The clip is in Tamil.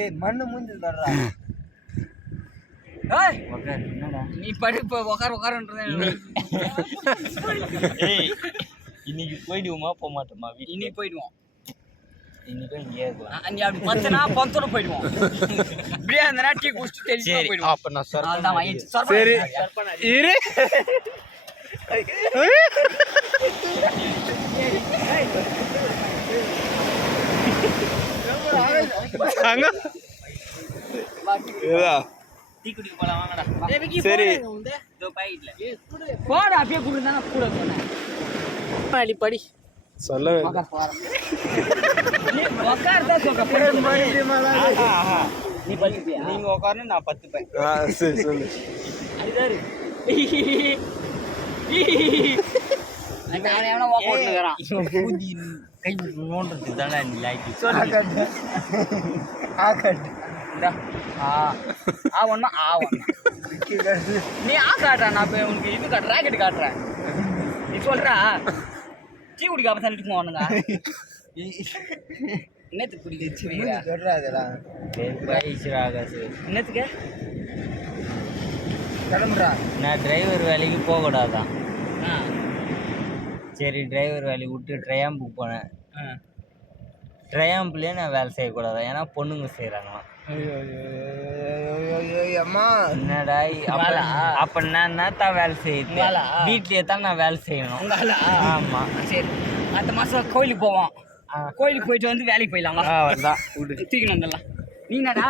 ஏய் மண்ணு மூஞ்சி தர்றா. ஏய் உக்கார் என்னடா நீ படி இப்போ உக்காருன்றதே. ஏய் இன்னைக்கு போயிடுவோமா போக மாட்டோமா இன்னைக்கு போயிடுவோம். இன்னைக்கும் இங்கே இருக்கலாம் நீ அப்படி பத்தனா பத்தோட போயிடுவோம். இப்படியே அந்த டீ குடிச்சிட்டு தெளிவா சரி போயிடுவோம். அப்ப நான் சார் அதான் வாங்கி சரி இரு அங்க டீ குடிக்க போலாம் வாங்கடா சரி இதோ பாக்கெட்ல போடா அப்படியே குடுறா நான் கூட சொன்னேன். அடி படி சொல்ல நீ உக்கார்தா சொல்ற. நீ படிப்பியா? நீங்க உட்கார்ந்து நான் 10 பை சரி சொல்லு அதுதாரு. நான் எவனா வாக் ஓட்டுறான். பூதி கை நோண்டது தானே நீ லாய்க்கு இந்தா. ஆ ஒண்ணா ஆ ஒண்ணா. நீ ஆ காட்டுற, நான் இப்போ உனக்கு இது காட்டுறேன், ராக்கெட் காட்டுறேன். நீ சொல்றா டீ குடிக்க அப்ப தள்ளிட்டு போவானுங்க. என்னத்துக்கு குடிக்க சொல்றா அதெல்லாம் ஆகாசு என்னத்துக்கு கிளம்புறா. நான் டிரைவர் வேலைக்கு போகக்கூடாதான். ஆ சரி டிரைவர் வேலைக்கு விட்டு ட்ரையாம்புக்கு போனேன். ஆ ட்ரையாம்புலேயே நான் வேலை செய்யக்கூடாது, ஏன்னா பொண்ணுங்க செய்கிறாங்களாம். அம்மா என்னடா வேலை? அப்போ நான் என்னத்தான் வேலை செய்யுது? வேலை? வீட்லேயே தான் நான் வேலை செய்யணும். உங்களா? ஆமாம். சரி அடுத்த மாதம் கோயிலுக்கு போவோம். கோயிலுக்கு போயிட்டு வந்து வேலைக்கு போயிடலாமா? அதான் தூக்கின்னு வந்துடலாம். நீ என்னடா